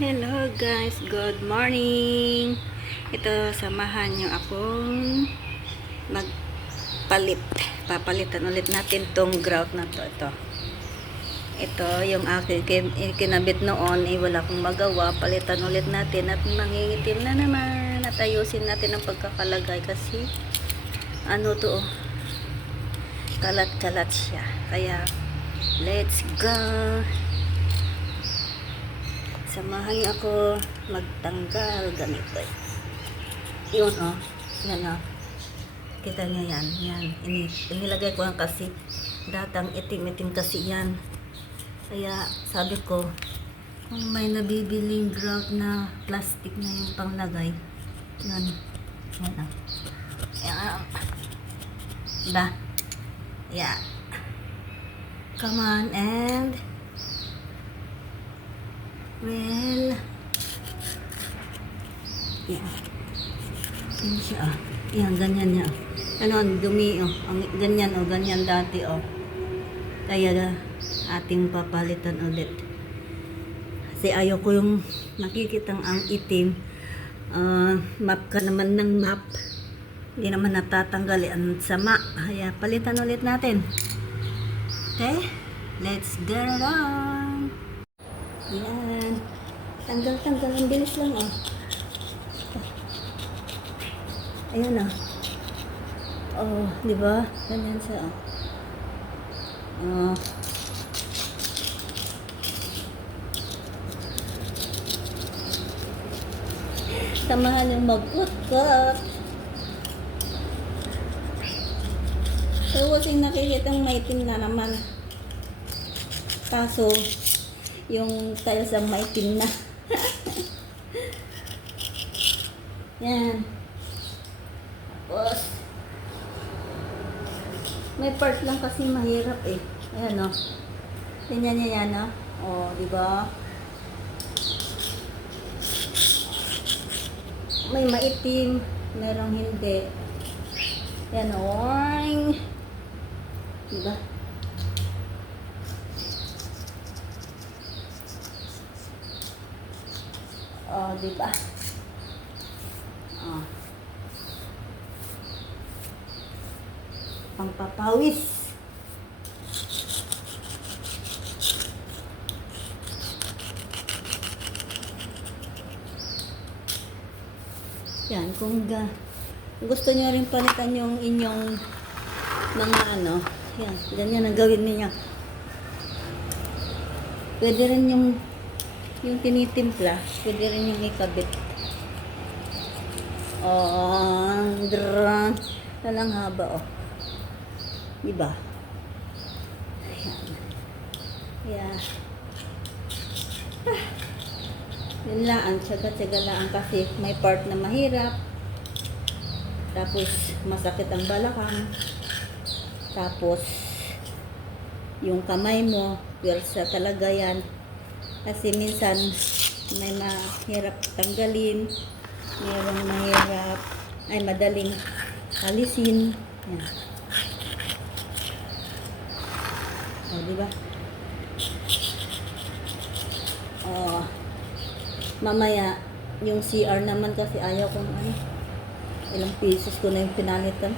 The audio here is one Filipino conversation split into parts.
Hello guys, good morning. Ito, samahan nyo akong magpalit. Papalitan ulit natin tong grout na to. Ito yung aking kinabit noon, wala akong magawa. Palitan ulit natin at mangingitim na naman. At ayusin natin ang pagkakalagay kasi ano to, kalat-kalat siya. Kaya let's go. Samahan niyo ako magtanggal ganito. Yun yan kita niyo yan. Inilagay ko lang kasi datang itim-itim kasi yan. Kaya sabi ko, kung may nabibiling grout na plastic na yung panglagay, yan. Yeah. Come on and well, yan. Yan siya, yan, ganyan niya. Ano, dumi, ganyan dati, Kaya, ating papalitan ulit. Kasi ayaw ko yung nakikitang ang itim. Map ka naman ng map. Hindi naman natatanggal, ang sama. Kaya, palitan ulit natin. Okay? Let's get it on! Yan. Tanggal. Ang bilis lang, Ayan, di ba? Ganyan siya, Samahan yung mag-cut. So, kasing nakikitang maitim na naman. Kaso, yung tiles ang maitim na. Yan. Tapos, may part lang kasi mahirap Ayan Tingnan niya yan diba? May maitim, merong hindi. Yan diba? Diba? Pangpapawis. Yan, kung gusto nyo rin palitan yung inyong mga yan, ganyan ang gawin niya. Pwede rin yung tinitimpla, pwede rin yung ikabit. Talang haba, diba? Ayan. Yeah. Yun lang, tsaga-tsaga lang kasi may part na mahirap. Tapos, masakit ang balakang. Tapos, yung kamay mo, pwersa talaga yan. Kasi minsan, may mahirap tanggalin. Mayroong mahirap, madaling alisin. Yan. Diba? Mamaya, yung CR naman kasi ayaw kong ilang pieces ko na yung pinalitan.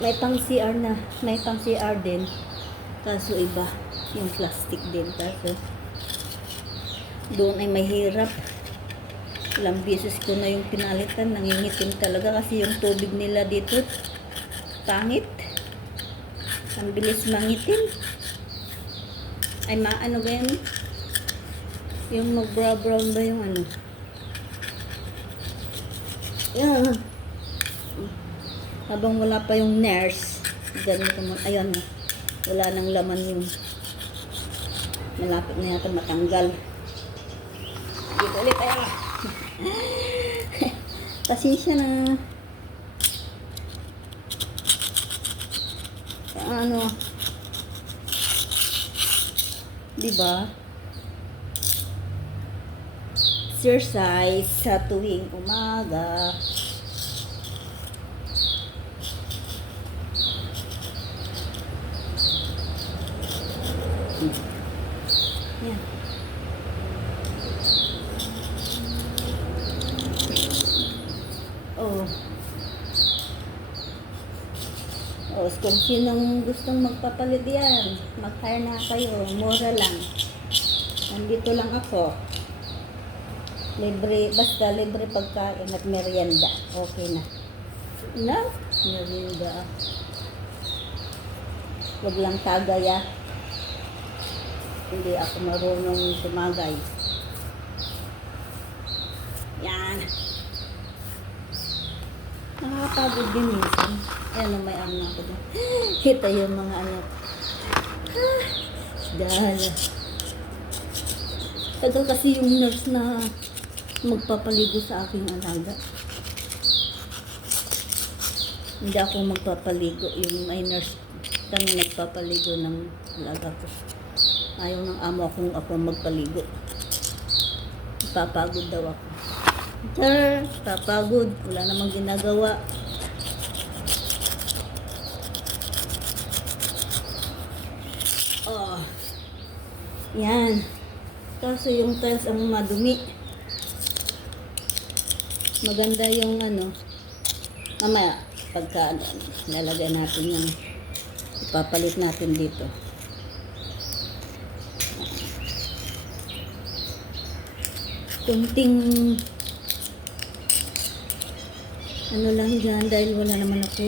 May pang CR na, may pang CR din. Kaso iba, yung plastic din. Kaso, doon ay mahirap. Ilang beses ko na yung pinalitan, nangingitim talaga kasi yung tubig nila dito pangit. Ang bilis mangitim. Ay maano ba yan? Yung mag-brown ba yung Yan. Habang wala pa yung nurse, ganito mo, ayan wala nang laman yung malapit na yata matanggal. Dito ulit, pasensya na. Diba? Exercise sa tuwing umaga. Yan. Oh. O, kung sinong gustong magpapalit yan, mag-hire na kayo, mura lang. Nandito lang ako. Libre, basta libre pagkain at merienda. Okay na. Na? Merienda. Huwag lang tagay ah. Hindi ako marunong tumagay. Yan. Nakakapagod din minsan. Ayan, may ano ako doon. Kita yung mga anak. Dahil. Tagal kasi yung nurse na magpapaligo sa aking alaga. Hindi ako magpapaligo. Yung may nurse kami nagpapaligo ng alaga ko. Ayaw ng amo kung ako magpaligo. Papagod daw ako. Sir, papagod. Wala namang ginagawa. Oh. Yan. Kaso yung tiles ang madumi. Maganda yung ano. Mamaya, pagka lalagay natin yung ipapalit natin dito. Kunting ano lang dyan dahil wala naman ako.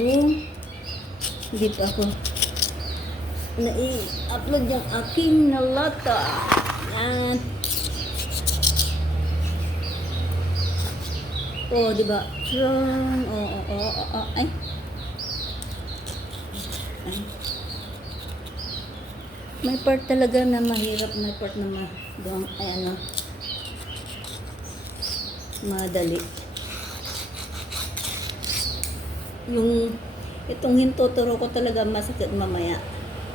Hindi pa ako nai-upload yung aking nalata. Yan. Oh, di ba? Ay. Ay. May part talaga na mahirap, may part na madali. Yung itong hintuturo ko talaga masakit mamaya.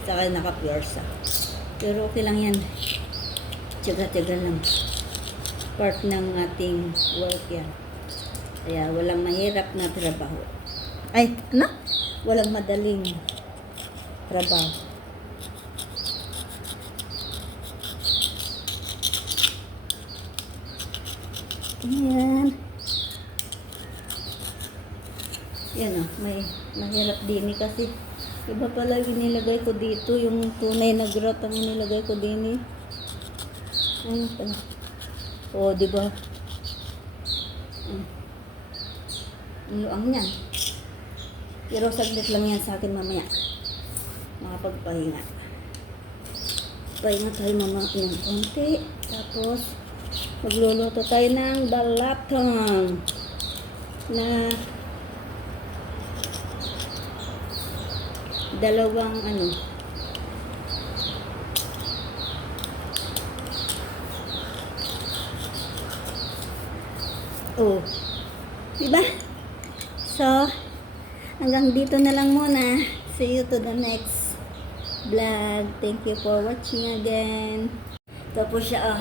Saka naka-pursa. Pero okay lang yan. Tiyaga-tiyaga lang. Part ng ating work yan. Kaya walang mahirap na trabaho. Ay, ano? Walang madaling trabaho. Ayan. Yan o, may mahirap din kasi iba pala nilagay ko dito, yung tunay na grout ang nilagay ko din eh. Ayun pala. O, diba? Ang luang niyan. Pero saglit lang yan sa akin mamaya. Makapagpahinga. Pahinga tayo mamaya ng konti. Tapos, magluluto tayo ng balatong na dalawang ano. Oh. Diba? So, hanggang dito na lang muna. See you to the next vlog. Thank you for watching again. Tapos siya,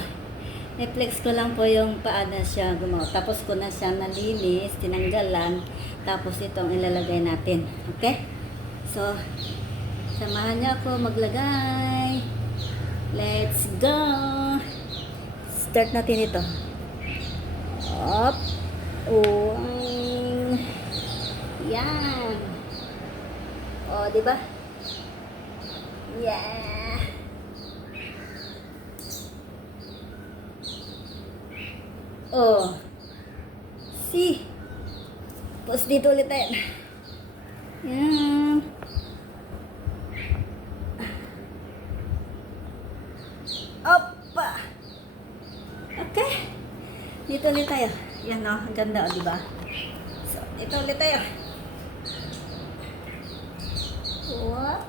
i-flex ko lang po yung paano siya gumawa. Tapos ko na siya nalinis, tinanggalan. Tapos itong ilalagay natin. Okay? So, samahan niyo ako maglagay. Let's go! Start natin ito. Up. Uwang. Yan. O, diba? Yeah. Oh. See. Tapos dito ulit tayo. Yan. Opa. Okay. Dito ulit tayo. Yan o. Ang ganda o, diba? So, dito ulit tayo. What?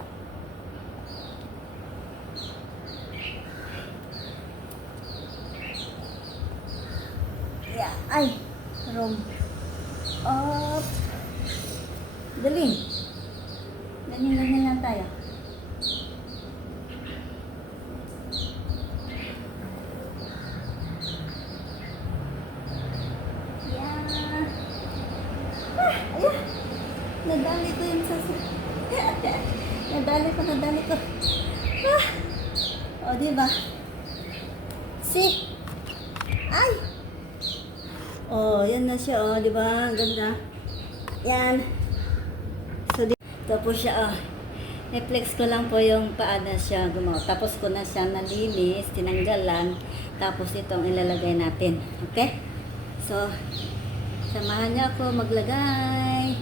Yeah. Ay. Wrong. Up. Galing. Ganyan lang tayo. Yeah. Ayan. Nadali ko yung nadali ko. O, diba? See? Ay! Oh, yan na siya, oh, di ba? Ang ganda. Yan. So, tapos siya, oh. I-flex ko lang po yung paa na siya gumawa. Tapos ko na siya nalinis, tinanggalan. Tapos itong ilalagay natin. Okay? So, samahan niyo ako maglagay.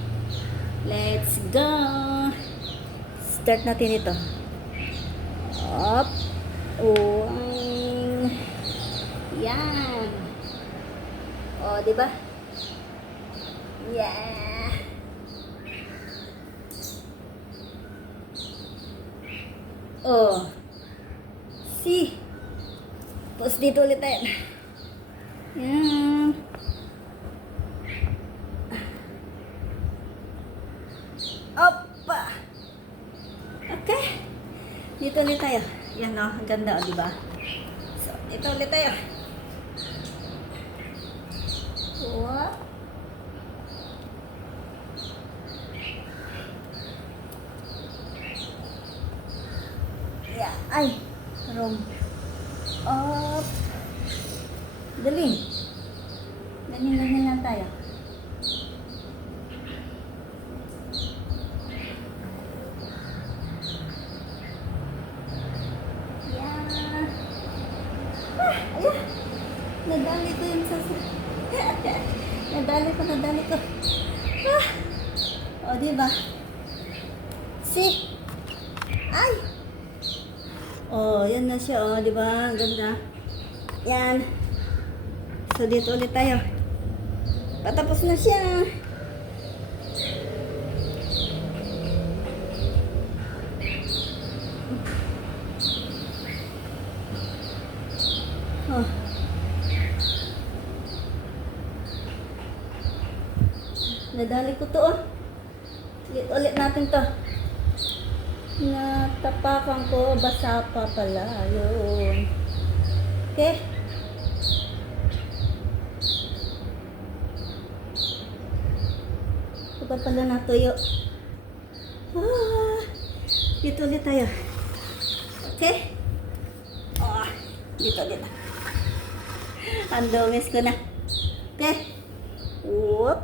Let's go! Start natin ito. Up. Oh. Yan. Oh, di ba? Yeah. Oh. See. Tapos dito ulit tayo. Yan. Opa. Okay. Dito ulit tayo. Yan, oh. Ang ganda, oh, di ba? So, dito ulit tayo. What? Yeah. Ay. Wrong. Up. Dali. Ganyan lang tayo. Yeah. Ayan. Nadali ko yung nadali ko. Ah. O, diba? See? Ay! Oh, yan na siya, oh, diba? Ang ganda. Yan. So, dito ulit tayo. Patapos na siya. Oh. Nadali ko to, oh. Ulit natin to. Natapakan ko, basa pa pala. Yun. Okay. Ito pa pala natuyo. Ah, dito ulit tayo. Okay. Oh, dito. Ang dumis ko na. Okay. Whoop.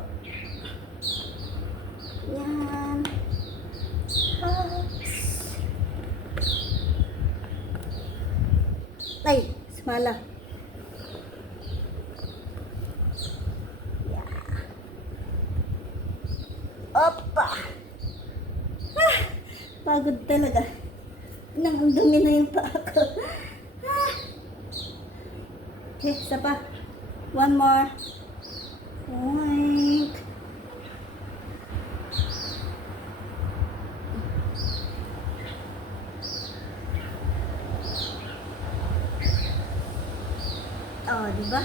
Yan. Ay, smala. Yeah. Opa! Ah, pagod talaga. Nang dumi na yung paa ko. Ah. Okay, isa pa. One more. Oink. Oh, diba?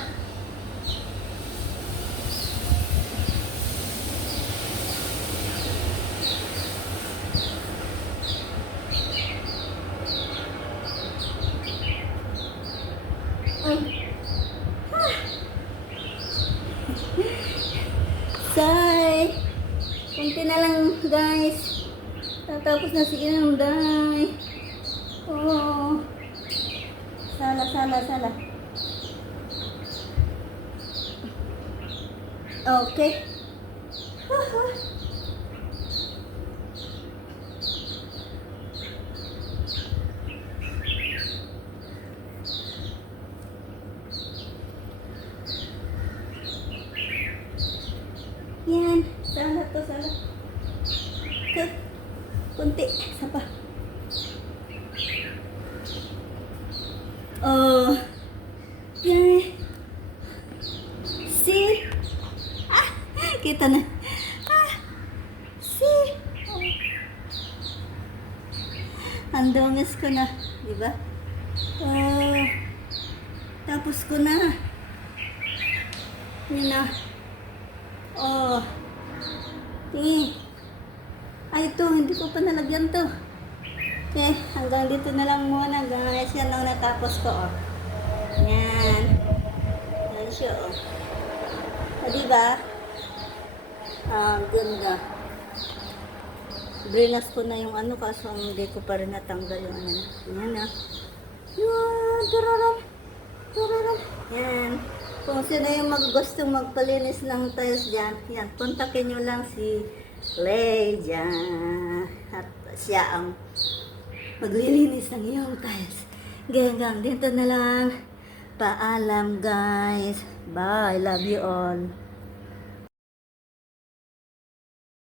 Say, kunti na lang, guys. Tatapos na si Inday. Oh. Sala. Okay. Yan. Sala. Okay. Kunti. Isa pa. Oh. Okay. See? Kita na. See? Ang dungis ko na. Diba? Tapos ko na. Yun na. Oh. Tingin. Ay, ito. Hindi ko pa nalagyan to. Okay. Hanggang dito na lang muna, guys. Yan lang natapos ko, oh. Yan. Yan siya, oh. Diba? Ganda. Drinas ko na yung ano, kaso hindi ko pa rin natanggal yung ano. Yan na. Yan. Yan. Kung sino yung gustong magpalinis ng tiles dyan, yan, kontakin nyo lang si Lay dyan. At siya ang maglilinis ng iyong tiles. Hanggang dito na lang. Paalam guys. Bye. Love you all.